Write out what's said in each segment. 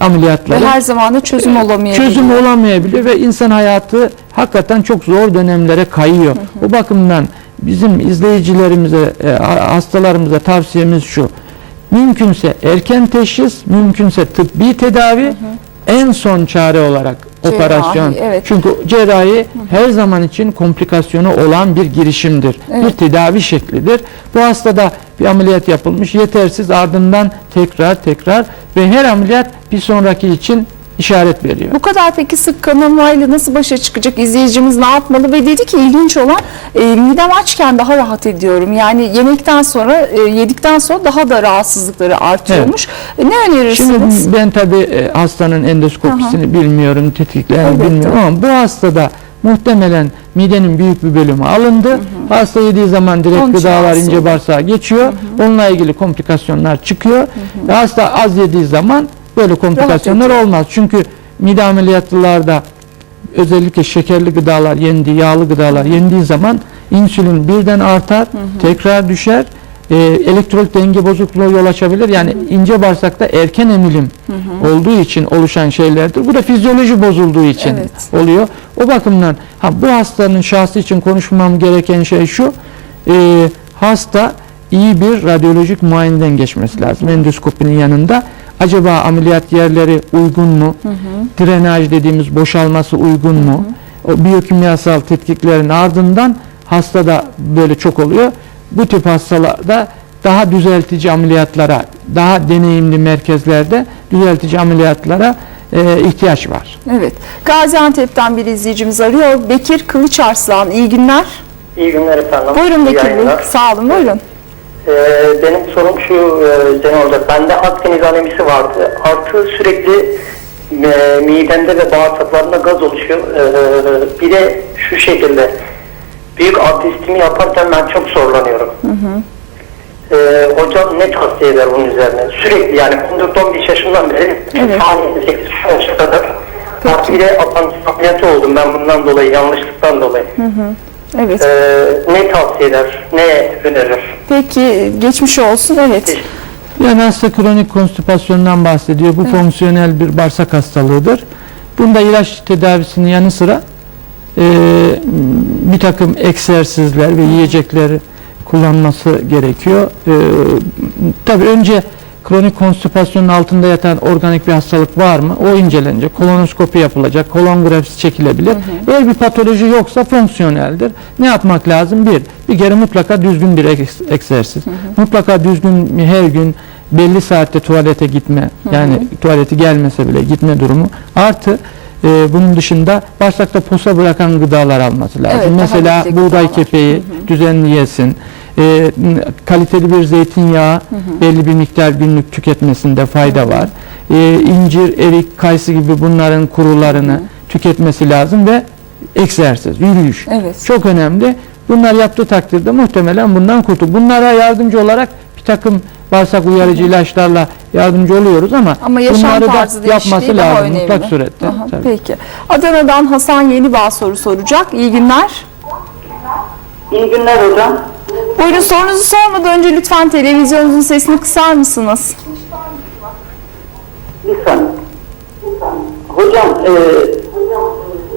ameliyatları Ve her zaman da çözüm olamayabilir. çözüm olamayabiliyor ve insan hayatı hakikaten çok zor dönemlere kayıyor. Bu bakımdan bizim izleyicilerimize, e, ha- hastalarımıza tavsiyemiz şu. Mümkünse erken teşhis, mümkünse tıbbi tedavi, en son çare olarak Cerrahi, operasyon. evet. Çünkü cerrahi her zaman için komplikasyonu olan bir girişimdir. Bir Evet. tedavi şeklidir. Bu hastada bir ameliyat yapılmış, yetersiz ardından tekrar tekrar ve her ameliyat bir sonraki için işaret veriyor. Bu kadar peki sık kanamayla nasıl başa çıkacak izleyicimiz ne yapmalı ve dedi ki ilginç olan e, midem açken daha rahat ediyorum. Yani yemekten sonra e, yedikten sonra daha da rahatsızlıkları artıyormuş. E, ne önerirsiniz? Şimdi ben tabi e, hastanın endoskopisini bilmiyorum, tetiklerini Elbette. bilmiyorum ama bu hastada muhtemelen midenin büyük bir bölümü alındı. Hasta yediği zaman direkt Onun gıdalar ince bağırsağa geçiyor. Onunla ilgili komplikasyonlar çıkıyor. Ve hasta az yediği zaman böyle komplikasyonlar olmaz. Çünkü mide ameliyatlılarda özellikle şekerli gıdalar yendi, yağlı gıdalar yendiği zaman insülin birden artar, tekrar düşer. E, elektrolit denge bozukluğu yol açabilir. Yani ince bağırsakta erken emilim olduğu için oluşan şeylerdir. Bu da fizyoloji bozulduğu için Evet. oluyor. O bakımdan ha, bu hastanın şahsı için konuşmam gereken şey şu. e, hasta iyi bir radyolojik muayeneden geçmesi lazım. Endoskopinin yanında. Acaba ameliyat yerleri uygun mu? Drenaj dediğimiz boşalması uygun mu? O biyokimyasal tetkiklerin ardından hastada böyle çok oluyor. Bu tip hastalarda daha düzeltici ameliyatlara, daha deneyimli merkezlerde düzeltici ameliyatlara e, ihtiyaç var. Evet. Gaziantep'ten bir izleyicimiz arıyor. Bekir Kılıçarslan. İyi günler. İyi günler efendim. Buyurun Bekir Bey. Sağ olun. Buyurun. Ee, benim sorum şu e, Zeynep Hoca. Bende Akdeniz anemisi vardı. Artı sürekli e, midemde ve bağırsaklarımda gaz oluşuyor. Ee, bir de şu şekilde büyük abdestimi yaparken ben çok zorlanıyorum. Ee, hocam ne tavsiye eder bunun üzerine? Sürekli yani 14-15 yaşından beri Evet. evet. 8 yaşına kadar artı bir de ameliyatı oldum ben bundan dolayı, yanlışlıktan dolayı. Evet. Ee, ne tavsiye eder, ne önerir? Peki geçmiş olsun. Evet. Yani hasta kronik konstipasyondan bahsediyor. Bu fonksiyonel bir bağırsak hastalığıdır. Bunda ilaç tedavisinin yanı sıra e, bir takım egzersizler ve yiyecekler kullanması gerekiyor. E, tabii önce kronik konstipasyonun altında yatan organik bir hastalık var mı? O incelenecek. Kolonoskopi yapılacak. Kolon grafisi çekilebilir. Eğer bir patoloji yoksa fonksiyoneldir. Ne yapmak lazım? Bir, bir kere mutlaka düzgün bir egzersiz. Mutlaka düzgün her gün belli saatte tuvalete gitme. Yani tuvaleti gelmese bile gitme durumu. Artı e, bunun dışında bağırsakta posa bırakan gıdalar alması lazım. Evet, Mesela buğday gıdalar. kepeği düzenli yesin. E, kaliteli bir zeytinyağı belli bir miktar günlük tüketmesinde fayda var. E, incir, erik, kayısı gibi bunların kurularını tüketmesi lazım ve egzersiz, yürüyüş. Evet. Çok önemli. Bunlar yaptığı takdirde muhtemelen bundan kurtul. Bunlara yardımcı olarak bir takım bağırsak uyarıcı ilaçlarla yardımcı oluyoruz ama, Ama yaşam bunları da yapması lazım önemli. mutlak surette. Aha, Tabii. Peki. Adana'dan Hasan Yenibağ soru soracak. İyi günler. İyi günler hocam. Buyurun sorunuzu sormadan önce lütfen televizyonunuzun sesini kısar mısınız? Saniye. Hocam, e,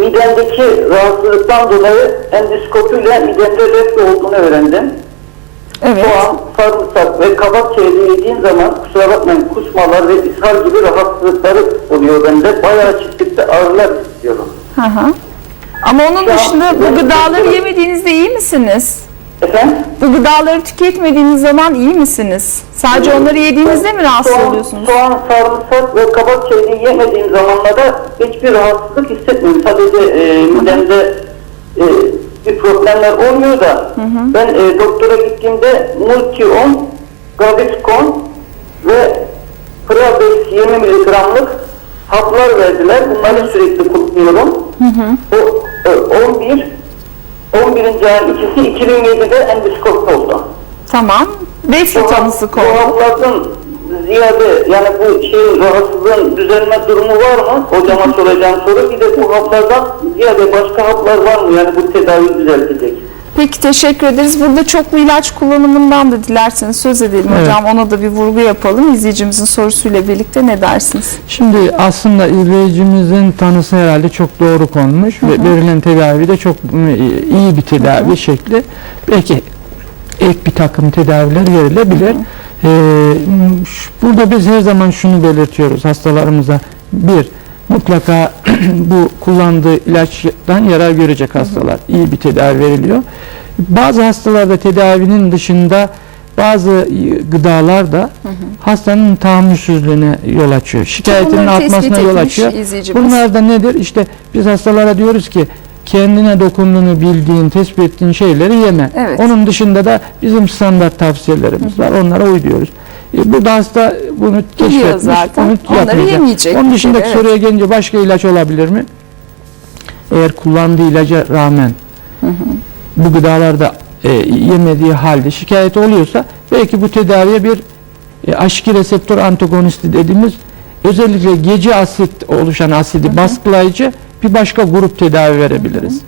midemdeki rahatsızlıktan dolayı endoskopiyle midemde reflü olduğunu öğrendim. Evet. Soğan, sarımsak ve kabak çeyreci yediğim zaman kusura bakmayın kusmalar ve ishal gibi rahatsızlıkları oluyor bende. Bayağı ciddi ağrılar hissediyorum. Hı hı. Ama onun Şu an- dışında bu gıdaları yemediğinizde iyi misiniz? Efendim? Bu gıdaları tüketmediğiniz zaman iyi misiniz? Sadece onları yediğinizde mi rahatsız Soğan, oluyorsunuz? soğan, sarımsak ve kabak çeyreci yemediğim zamanlarda hiçbir rahatsızlık hissetmiyorum. Sadece e, midemde e, bir problemler olmuyor da ben e, doktora gittiğimde Multion, Gaviscon ve Prabex 20 miligramlık haplar verdiler. Bunları sürekli kullanıyorum. O e, 11 11. ayın ikisi 2007'de endoskop oldu. Tamam. Reflü tanısı kondu. haplardan ziyade yani bu şeyin rahatsızlığın düzelme durumu var mı? Hocama soracağım soru. Bir de bu haplardan ziyade başka haplar var mı? Yani bu tedavi düzeltecek. Peki teşekkür ederiz. Burada çoklu ilaç kullanımından da dilerseniz söz edelim Evet. hocam. Ona da bir vurgu yapalım. İzleyicimizin sorusuyla birlikte ne dersiniz? Şimdi aslında izleyicimizin tanısı herhalde çok doğru konmuş ve verilen tedavi de çok m, iyi bir tedavi şekli. Belki ek bir takım tedaviler verilebilir. Ee, m, ş- burada biz her zaman şunu belirtiyoruz hastalarımıza. Bir, mutlaka bu kullandığı ilaçtan yarar görecek hastalar. İyi bir tedavi veriliyor. Bazı hastalarda tedavinin dışında bazı gıdalar da hastanın tahammülsüzlüğüne yol açıyor. Şikayetinin artmasına yol açıyor. Bunlar da nedir? İşte biz hastalara diyoruz ki kendine dokunduğunu bildiğin, tespit ettiğin şeyleri yeme. Evet. Onun dışında da bizim standart tavsiyelerimiz var. Onlara uy diyoruz. E, burada hasta bunu keşfetmiş. zaten. Onu Onları yapmayacak. yemeyecek Onun dışındaki evet. soruya gelince başka ilaç olabilir mi? Eğer kullandığı ilaca rağmen bu gıdalarda e, yemediği halde şikayet oluyorsa belki bu tedaviye bir e, H2 reseptör antagonisti dediğimiz özellikle gece asit oluşan asidi baskılayıcı bir başka grup tedavi verebiliriz.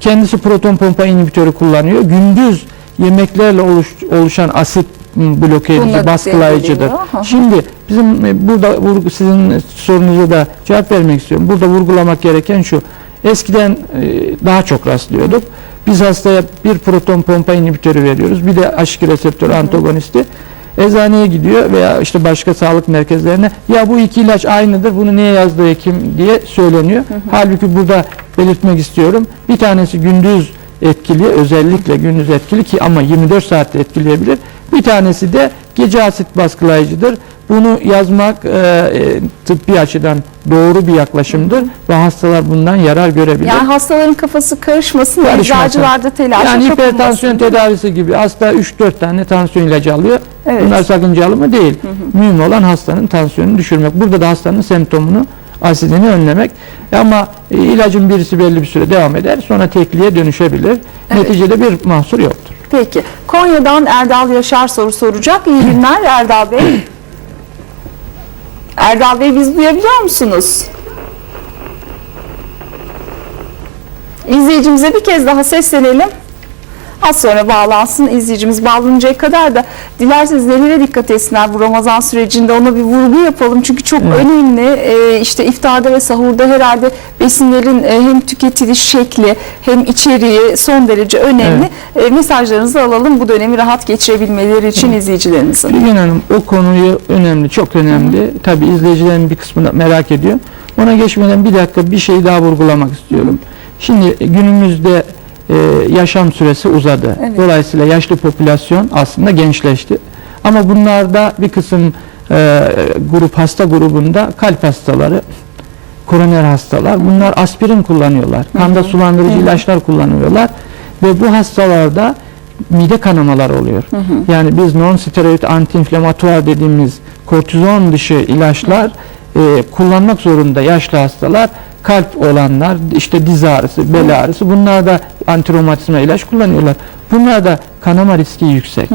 Kendisi proton pompa inhibitörü kullanıyor. Gündüz yemeklerle oluş- oluşan asit bloke edici, Bununla baskılayıcıdır. Şimdi bizim e, burada sizin sorunuza da cevap vermek istiyorum. Burada vurgulamak gereken şu. Eskiden e, daha çok rastlıyorduk. Biz hastaya bir proton pompa inhibitörü veriyoruz. Bir de H2 reseptör antagonisti. Eczaneye gidiyor veya işte başka sağlık merkezlerine ya bu iki ilaç aynıdır bunu niye yazdı hekim diye söyleniyor. Halbuki burada belirtmek istiyorum. Bir tanesi gündüz etkili özellikle gündüz etkili ki ama 24 saatte etkileyebilir. Bir tanesi de gece asit baskılayıcıdır. Bunu yazmak e, e, tıbbi açıdan doğru bir yaklaşımdır ve hastalar bundan yarar görebilir. Yani hastaların kafası karışmasın, Karışmasın. eczacılar da telaşa yani kapılmasın. hipertansiyon tedavisi gibi hasta 3-4 tane tansiyon ilacı alıyor. Evet. Bunlar sakıncalı mı? Değil. Mühim olan hastanın tansiyonunu düşürmek. Burada da hastanın semptomunu, asidini önlemek. Ama e, ilacın birisi belli bir süre devam eder. Sonra tekliğe dönüşebilir. Neticede bir mahsur yoktur. Peki. Konya'dan Erdal Yaşar soru soracak. İyi günler Erdal Bey. Erdal Bey biz duyabiliyor musunuz? İzleyicimize bir kez daha seslenelim. Az sonra bağlansın. İzleyicimiz bağlanıncaya kadar da dilerseniz nelere dikkat etsinler bu Ramazan sürecinde ona bir vurgu yapalım. Çünkü çok önemli. Ee, işte iftarda ve sahurda herhalde besinlerin e, hem tüketiliş şekli hem içeriği son derece önemli. E, mesajlarınızı alalım bu dönemi rahat geçirebilmeleri için izleyicilerimizin. Figen Hanım o konuyu önemli, çok önemli. Tabii izleyicilerin bir kısmı da merak ediyor. Ona geçmeden bir dakika bir şey daha vurgulamak istiyorum. Şimdi günümüzde e, yaşam süresi uzadı. Evet. Dolayısıyla yaşlı popülasyon aslında gençleşti. Ama bunlarda bir kısım e, grup hasta grubunda kalp hastaları, koroner hastalar bunlar aspirin kullanıyorlar. Kanda sulandırıcı ilaçlar kullanıyorlar ve bu hastalarda mide kanamaları oluyor. Yani biz non steroid antiinflamatuar dediğimiz kortizon dışı ilaçlar e, kullanmak zorunda yaşlı hastalar kalp olanlar işte diz ağrısı, bel ağrısı bunlar da antiromatizma ilaç kullanıyorlar. Bunlar da kanama riski yüksek.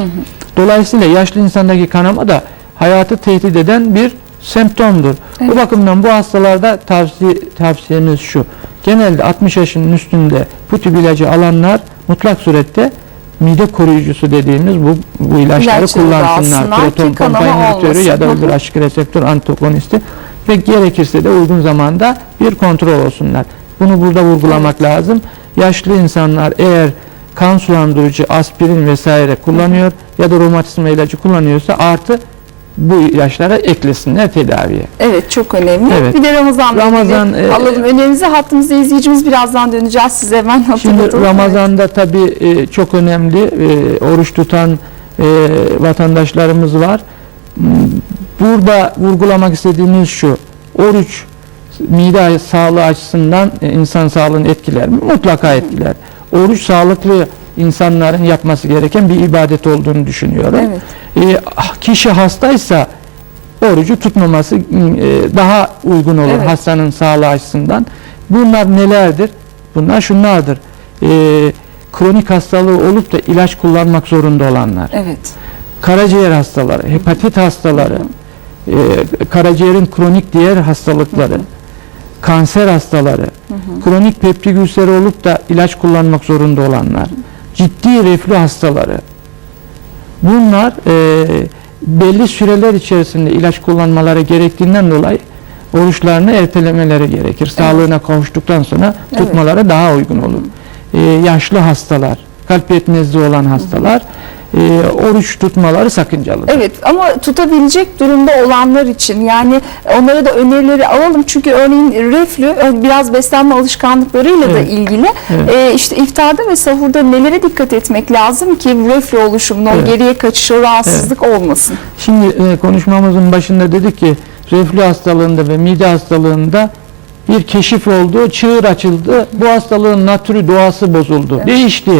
Dolayısıyla yaşlı insandaki kanama da hayatı tehdit eden bir semptomdur. Bu bakımdan bu hastalarda tavsiye, tavsiyemiz şu. Genelde 60 yaşının üstünde bu tip ilacı alanlar mutlak surette mide koruyucusu dediğimiz bu, bu ilaçları İlaçları kullansınlar. Proton pompa inhibitörü ya da öbür aşk reseptör antagonisti ve gerekirse de uygun zamanda bir kontrol olsunlar. Bunu burada vurgulamak lazım. Yaşlı insanlar eğer kan sulandırıcı, aspirin vesaire kullanıyor ya da romatizma ilacı kullanıyorsa artı bu ilaçlara eklesinler tedaviye. Evet çok önemli. Evet. Bir de Ramazan, ilgili e, alalım önerinizi. Hattımızda izleyicimiz birazdan döneceğiz size hemen hatırlatalım. Şimdi Ramazan'da tabii e, çok önemli e, oruç tutan e, vatandaşlarımız var. Burada vurgulamak istediğimiz şu. Oruç mide sağlığı açısından e, insan sağlığını etkiler mi? Mutlaka etkiler. Oruç sağlıklı insanların yapması gereken bir ibadet olduğunu düşünüyorum. Evet. E, kişi hastaysa orucu tutmaması e, daha uygun olur Evet. hastanın sağlığı açısından. Bunlar nelerdir? Bunlar şunlardır. E, kronik hastalığı olup da ilaç kullanmak zorunda olanlar, Evet. karaciğer hastaları, hepatit hastaları, e, karaciğerin kronik diğer hastalıkları, kanser hastaları, kronik peptik ülseri olup da ilaç kullanmak zorunda olanlar, ciddi reflü hastaları bunlar e, belli süreler içerisinde ilaç kullanmaları gerektiğinden dolayı oruçlarını ertelemeleri gerekir. Sağlığına kavuştuktan sonra Evet. tutmaları daha uygun olur. E, yaşlı hastalar, kalp yetmezliği olan hastalar e, oruç tutmaları sakıncalıdır. Evet ama tutabilecek durumda olanlar için yani onlara da önerileri alalım çünkü örneğin reflü biraz beslenme alışkanlıklarıyla da Evet. ilgili Evet. Ee, işte iftarda ve sahurda nelere dikkat etmek lazım ki reflü oluşumunun Evet. geriye kaçış o rahatsızlık olmasın. Şimdi e, konuşmamızın başında dedik ki reflü hastalığında ve mide hastalığında bir keşif oldu, çığır açıldı. Bu hastalığın natürü doğası bozuldu. Değişti.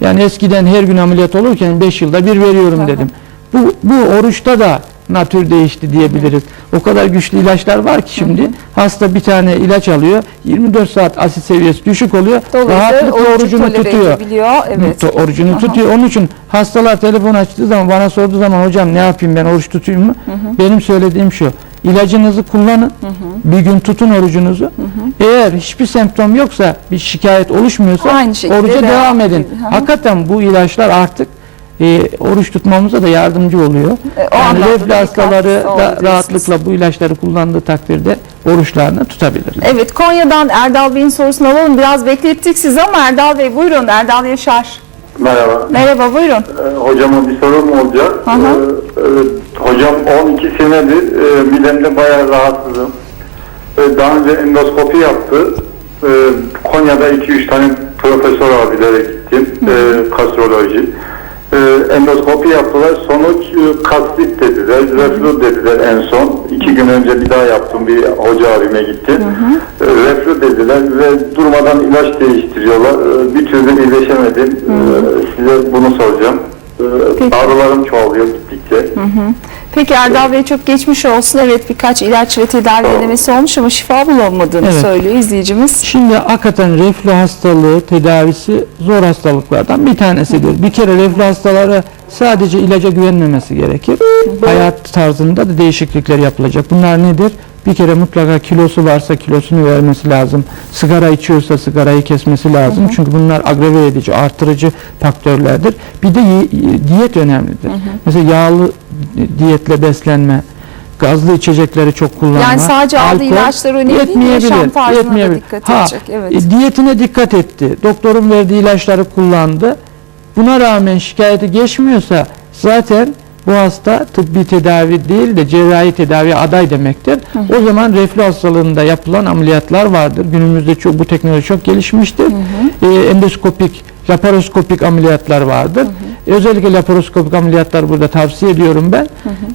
Yani eskiden her gün ameliyat olurken 5 yılda bir veriyorum Hı hı. dedim. Bu bu oruçta da natür değişti diyebiliriz. O kadar güçlü ilaçlar var ki şimdi hasta bir tane ilaç alıyor. 24 saat asit seviyesi düşük oluyor. Rahatlıkla orucu orucunu tutuyor. Evet. To- Orucunu Aha. tutuyor. Onun için hastalar telefon açtığı zaman bana sorduğu zaman hocam ne yapayım ben oruç tutayım mı? Benim söylediğim şu. İlacınızı kullanın. Bir gün tutun orucunuzu. Eğer hiçbir semptom yoksa, bir şikayet oluşmuyorsa Aynı şekilde oruca devam devam edin. Hı hı. Hakikaten bu ilaçlar artık e, oruç tutmamıza da yardımcı oluyor. E, o yani reflü hastaları da rahatlıkla bu ilaçları kullandığı takdirde oruçlarını tutabilirler. Evet Konya'dan Erdal Bey'in sorusunu alalım. Biraz beklettik sizi ama Erdal Bey buyurun Erdal Yaşar. Merhaba. Merhaba buyurun. Ee, hocama bir sorum olacak. Hı hı. Ee, hocam 12 senedir e, midemde bayağı rahatsızım. Ee, daha önce endoskopi yaptı. Ee, Konya'da 2-3 tane profesör abilere gittim. Ee, kastroloji. Ee, endoskopi yaptılar. Sonuç e, kastrit dediler. Reflü dediler en son. İki gün önce bir daha yaptım. Bir hoca abime gittim. Ee, reflü dediler ve durmadan ilaç değiştiriyorlar. Ee, bir türlü iyileşemedim. Ee, size bunu soracağım. Peki. ağrılarım çoğalıyor gittikçe. Peki Erdal Bey çok geçmiş olsun. Evet birkaç ilaç ve tedavi denemesi olmuş ama şifa bulamadığını Evet. söylüyor izleyicimiz. Şimdi hakikaten reflü hastalığı tedavisi zor hastalıklardan bir tanesidir. Bir kere reflü hastaları sadece ilaca güvenmemesi gerekir. Hayat tarzında da değişiklikler yapılacak. Bunlar nedir? Bir kere mutlaka kilosu varsa kilosunu vermesi lazım. Sigara içiyorsa sigarayı kesmesi lazım. Çünkü bunlar agrave edici, artırıcı faktörlerdir. Bir de diyet önemlidir. Mesela yağlı diyetle beslenme, gazlı içecekleri çok kullanma. Yani sadece aldığı alkol ilaçlar önemli değil, yetmeyebilir, yaşam tarzına da yetmeyebilir. dikkat Ha, edecek, evet. e, diyetine dikkat etti. Doktorun verdiği ilaçları kullandı. Buna rağmen şikayeti geçmiyorsa zaten bu hasta tıbbi tedavi değil de cerrahi tedavi aday demektir. O zaman reflü hastalığında yapılan ameliyatlar vardır. Günümüzde çok bu teknoloji çok gelişmiştir. E, endoskopik, laparoskopik ameliyatlar vardır. E, özellikle laparoskopik ameliyatlar burada tavsiye ediyorum ben.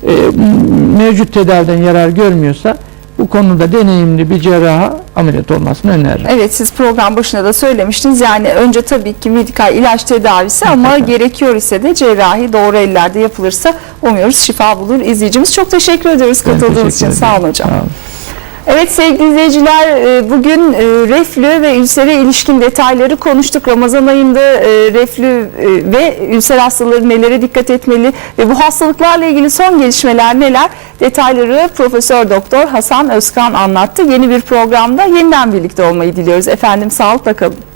E, m- mevcut tedaviden yarar görmüyorsa bu konuda deneyimli bir cerraha ameliyat olmasını öneririm. Evet siz program başında da söylemiştiniz. Yani önce tabii ki medikal ilaç tedavisi ama gerekiyor ise de cerrahi doğru ellerde yapılırsa umuyoruz şifa bulur izleyicimiz. Çok teşekkür ediyoruz katıldığınız için. Sağ olun hocam. Sağ olun. Evet sevgili izleyiciler e, bugün e, reflü ve ülsere ilişkin detayları konuştuk. Ramazan ayında e, reflü ve ülser hastaları nelere dikkat etmeli ve bu hastalıklarla ilgili son gelişmeler neler? Detayları Profesör Doktor Hasan Özkan anlattı. Yeni bir programda yeniden birlikte olmayı diliyoruz. Efendim sağlıkla kalın.